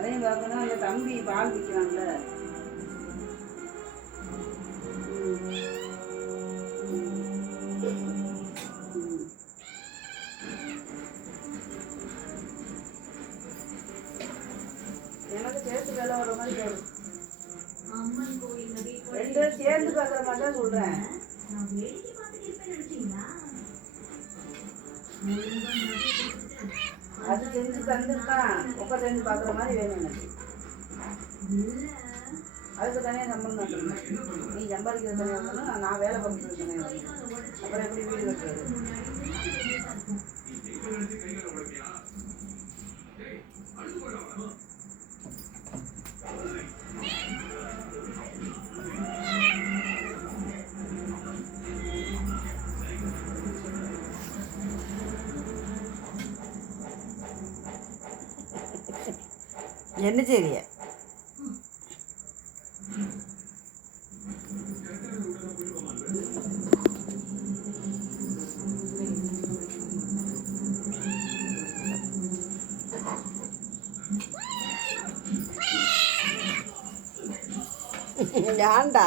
அதையும் பார்க்கணும். அந்த தம்பி பால் விற்கிறான்ல, எனக்கு சேர்த்து வேலை வர மாதிரி வரும். ரெண்டு சேர்ந்து பார்க்குற மாதிரி தான் சொல்கிறேன். அது செஞ்சு தந்துருக்கான், ஒப்ப செஞ்சு பார்க்குற மாதிரி வேணும் எனக்கு. அதுக்கு தனியாக சம்பளம் தான். நீ சம்பாதிக்கிற தனியாக இருக்கணும், நான் வேலை பார்க்குறது தனியாக இருக்கணும். அப்புறம் எப்படி வீடு கட்டுறது? என்ன சரியா ஏண்டா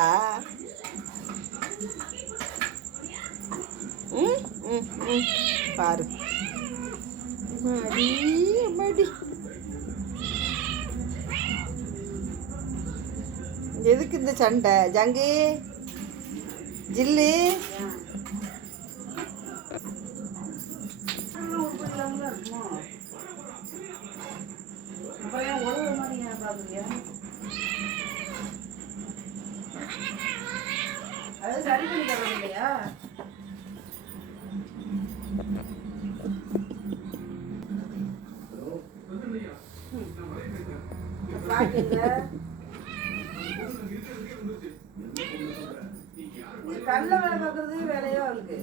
பாரு மடி மடி. எதுக்கு இந்த சண்டை ஜங்கு ஜில்லு? அது சரி பண்ணி தரது இல்லையா? கல்ல வேலை பார்க்கறது வேலையோ அவளுக்கு.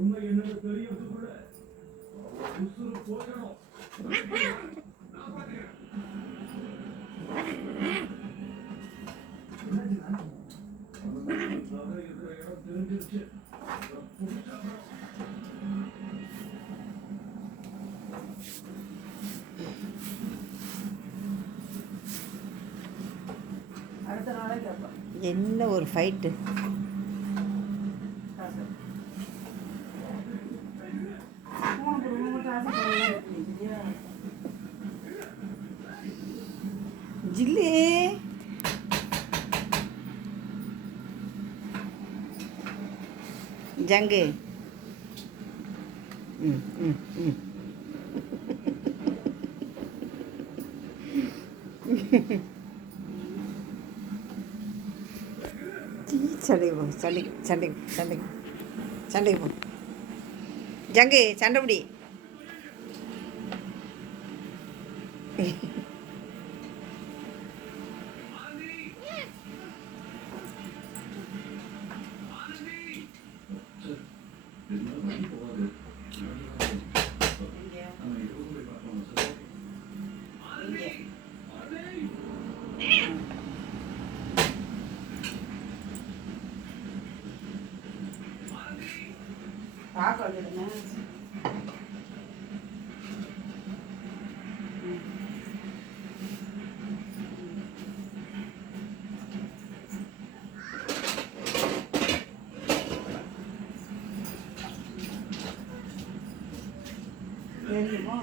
உண்மை என்னன்னு தெரியறதுக்குள்ள உசுறு போகணும். தெரிஞ்சிருச்சு. அடுத்த நாளே கேட்பேன். என்ன ஒரு ஃபைட்டு. ஜில்லு ஜங்கு சண்டைக்கு போ, சண்டைக்கு சண்டைக்கு சண்டைக்கு சண்டைக்கு போ ஜங்கு, சண்டை பிடி. பார்க்க வந்துடுங்க. தெரியுமா?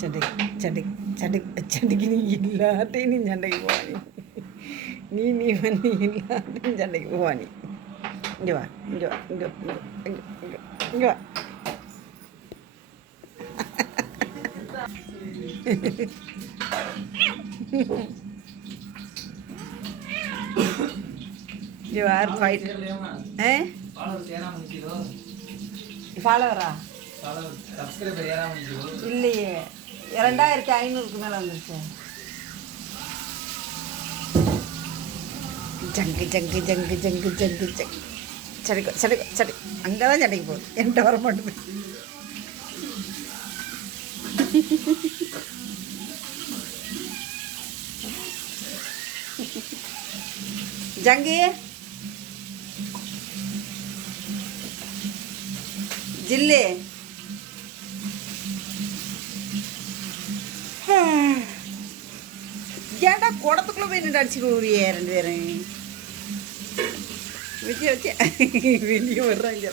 சண்டைக்கு சண்டைக்கு சண்டைக்கு சண்டைக்கு நீ எல்லாத்தையும் நீ சண்டைக்கு போவா நீ நீ வந்து எல்லாத்தையும் சண்டைக்கு போவா நீ இங்கே வா இங்கே வா இங்கே இங்கே இங்கே இங்கே வா You are fight. Eh? ஃபாலோவரா இல்லையே 2500க்கு மேலே வந்துருச்சு ஜங்கு ஜங்கு ஜங்கு ஜங்கு ஜங்கு ஜங்கு சடைக்கோ சடைக்கோ சடை அங்கே தான் சடைக்கு போகுது என்கிட்ட வர மாட்டேது ஜங்கு ஜில்லு ஏன்டா குடத்துக்குள்ளே போய் நின்று அடிச்சுட்டு ஊரியே 2 பேரும் வச்சு வச்சு வெளியே வர்றாங்க